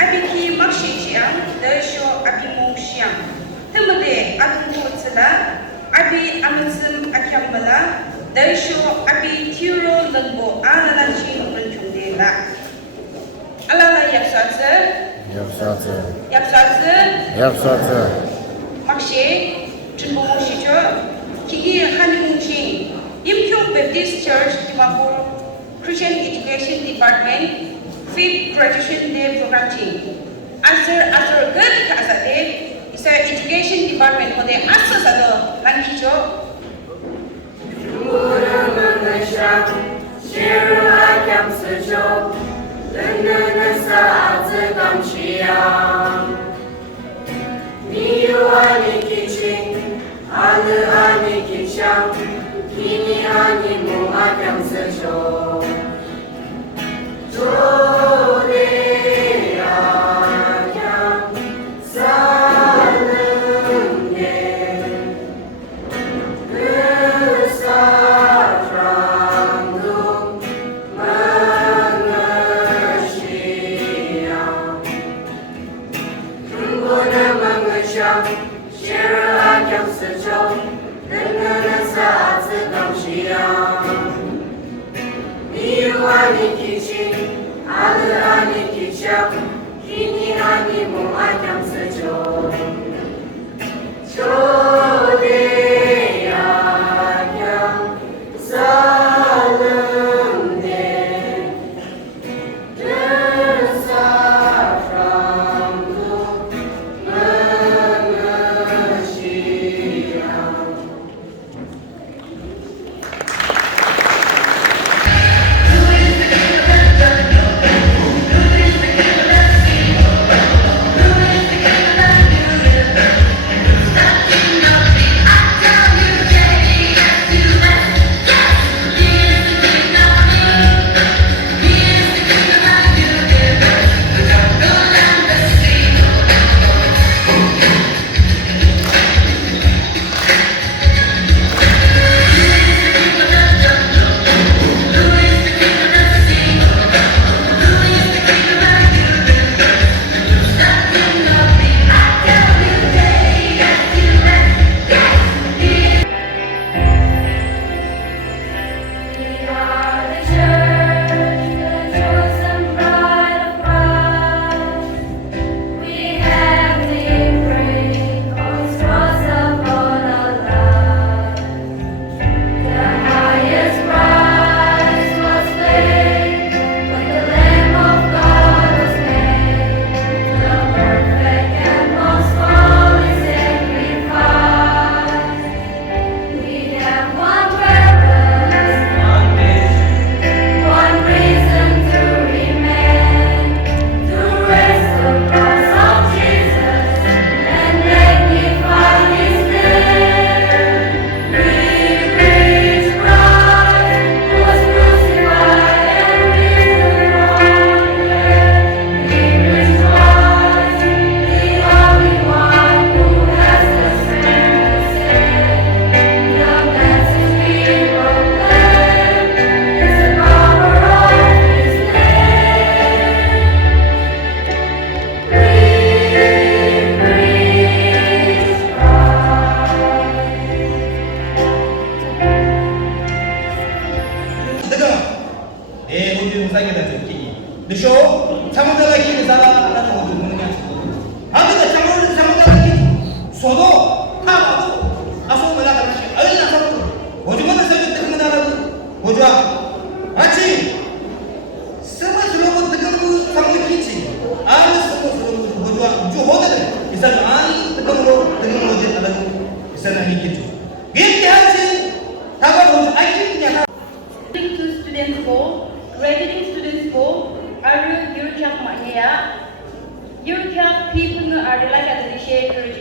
Abiki Makshe the show Abi Mongshiam. Tumade Atungutsala, Abi Amatsum Akambala, the show Abi Turo Lambo Alalanchi Runchundela. Alala Yapsatsa, Makshe, Chunbomoshicho, Kiki Hanimungshin, Yimkhiung Baptist Church Dimapur, Christian Education Department. 5th Graduation Day Program team. After a good day, it's an education department for the answers at the language.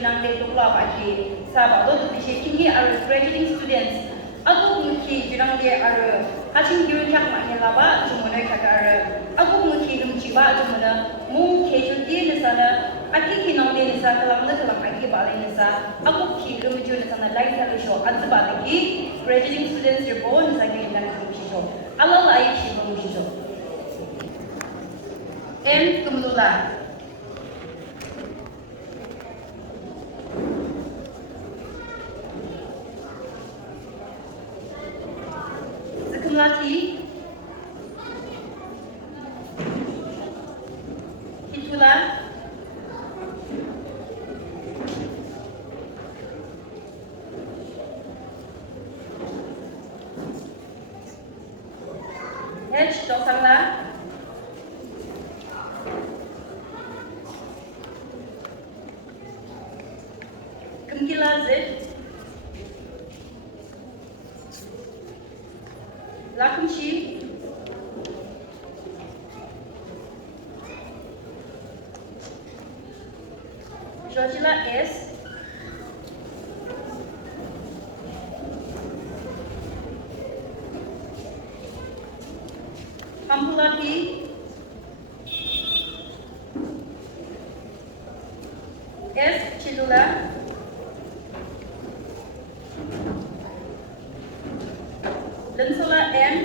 nang de tukla ba ki sa ba do di she kingi are graduating students aku mungki junang de are hachin gyu kyak ma he la ba jumone kyak are aku mungki dum chi ba jumona mu ke ju di ne sa na aki ki nang de ne sa kalam na kalam aki ba le ne sa aku ki dum ju ne sa na like ka sho at ba de ki graduating students re bo ne sa ki nang dum chi sho ala la ai chi bo chi sho em tumdula Lati Hitula H Dosangla Kemkila Zit Lakumshi Georgila S Hampula P S Chilula Lensola M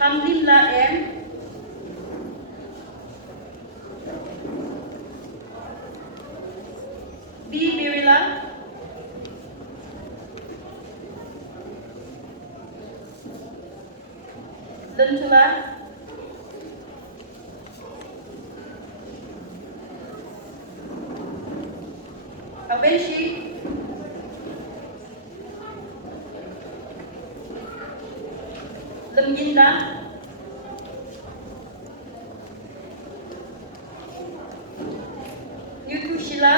Hamdilla M B Birila Lentula Abenshi Lemginda Yukushila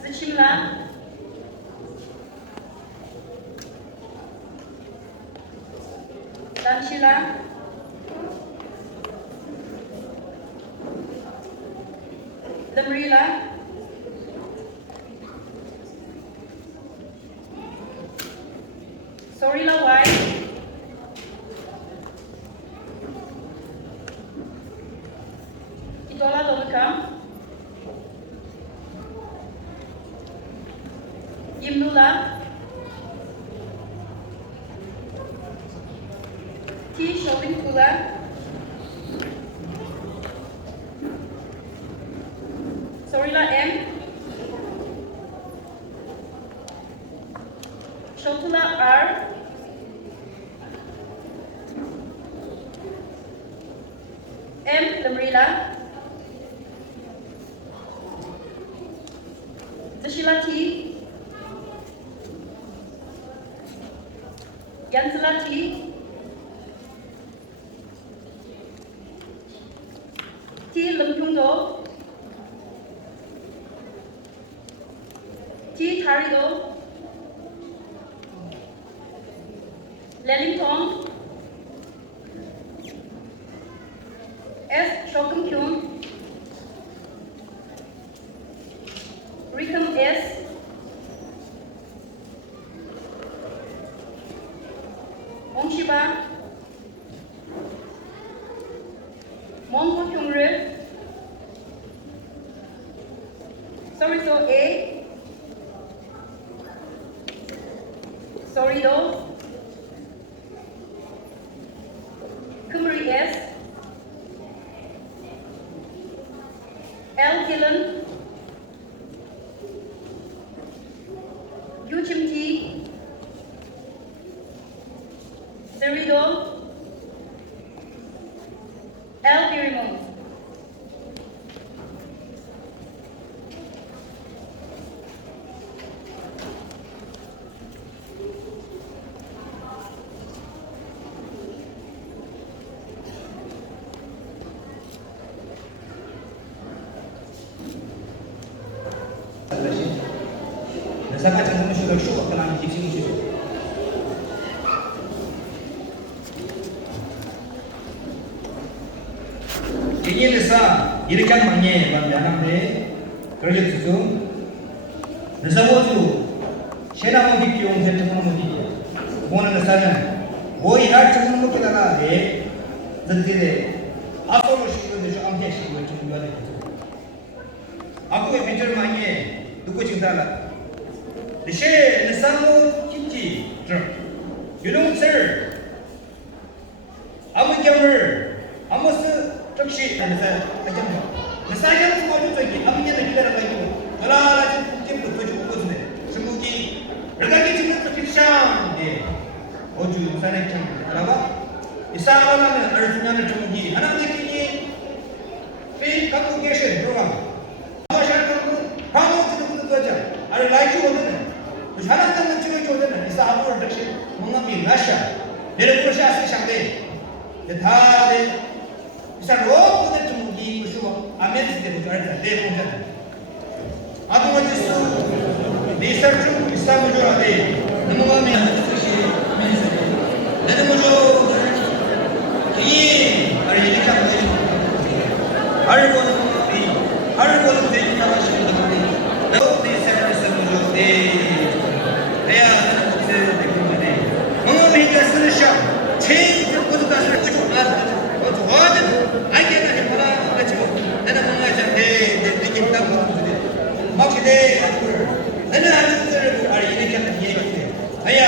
Zichimla Danshila Lemrila Sorila Y Itola Dolakam Yimnula T Shobin Kula Sorila M Shotula R M Lemrila Zashila T Yansala T T Yimkhiung T Tarido Lelington S Shokumkyung Rikam S Ongshiba Mongko Kyungre Soriso A Sorido Kumri S L Killen Yuchim T Zerido L Birimon Zakat yang menyusul syukur kenang di sini. 이게서 이렇게 많이 만나는데 그렇게 두고 너서워도 셰나모기 비용 대통령 모디 보는 사람 뭐이 할 정도 먹게다가 내 너들의 앞으로 시키는 저 암태 시키고 좀 요하게 아쿠의 비절 많이 듣고 지금다라 셰 너사모 김치 유동설 아무겸을 아무스 적시 너사 아겸 너사겸 뭐도 저기 아무게도 기다려 가지고 돌아라지 국집도 도주고 거스네 중국이 얼가게 지금 특히상 예 어주 산에 참 알아봐 이 사람은 얼순년을 중국이 하나님께 이 갖고 계신 프로그램 아마샤는 방어지는 것도 하자 아니 라이트 오는 하나님은 지금 조대는 이 사람을 적시 뭔가미 나샤 내가 그것이 아스 상대 다들 이 사람 로고는 중국이 무슨 아멘스 때문에 알다 내 본자는 아동아지수 네 사람 중국 이스라엘 조라데 넘어가면 적시 아멘스 내가 뭐죠 이 아니 이렇게 하고 알고는 이 알고는 되는 사람이 너도 네 사람에서 뭐죠 내야 하는 것을 내보는데 뭔가 쓰는 시험 제일 것도 다 쓸 거죠 좋아하는 알게는 뭐라 가지고 나는 뭔가 내 느낌 딱 보는 막시 내 나는 아주 그들을 아니 이렇게 하는 얘기인데 아야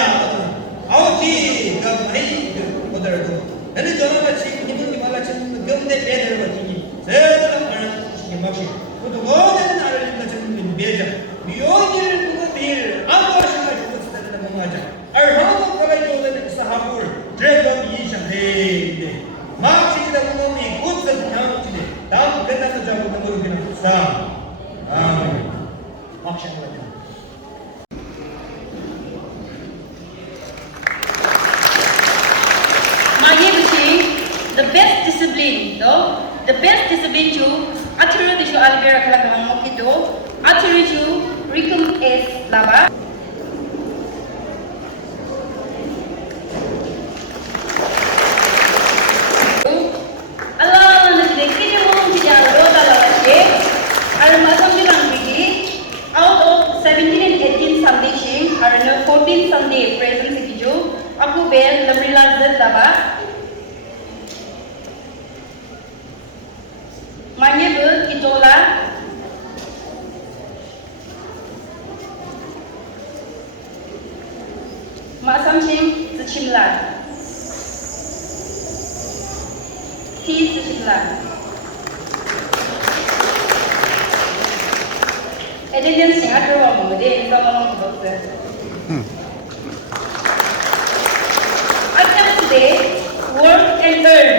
아우지가 많이 보더라도 나는 저놈같이 이분이 말라치는 경대 배들을 버티니 세월은 알아주시기 막시 그것도 모든 알아준다 저놈이 매자 미용기를 두고 매일 아무하시나 죽었다는 뭔가자 알하고 걸어줘야 사하불 드래곤 이상대 막시기다 놈이 곧선 다음치네 다음 끝나는 자고 넘어로 그냥 싸 아멘 막시한 거야 the best discipline though the best discipline to aturu the albera kala kala mokito aturu to rikum es lava Allah na de kini mo biya roda lava che alma sambilang bigi out of 17 and 18 Sunday shim arno 14 Sunday present sikiju aku bel lamrila zat lava Manye itola masam chim zichimla ti zichimla edelen singatro mo de sama mo boxe attempt today work and earn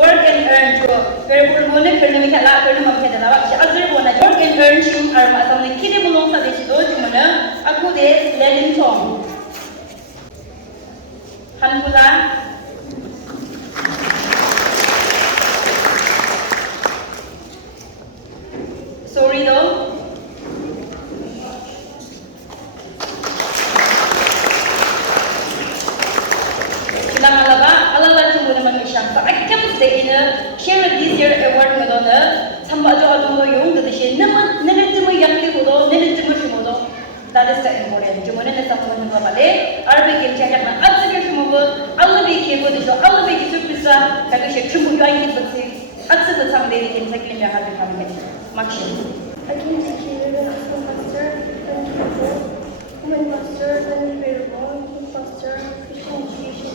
work and earn to verbal mone करने में क्या करने में क्या दलावा अगर बोला work and earn Cheam और माता ने किधर बोलों सा देश दो चुमना आपको दे लेडिंग चों हनपुला sorry दो share this year award medona sambajo adongo yung dadishi nama nenetimu yakti hodo nenetimu shimodo that is the important jumone ne samone ngabale arbe ke chaka na atsike shimogo alla be ke bodo jo alla be kisu prisa kaga she chumu yain ki batse atsa da samde ni ke sakle me habe habe Makshe I can take you to the pastor and people women pastor and very long pastor Christian education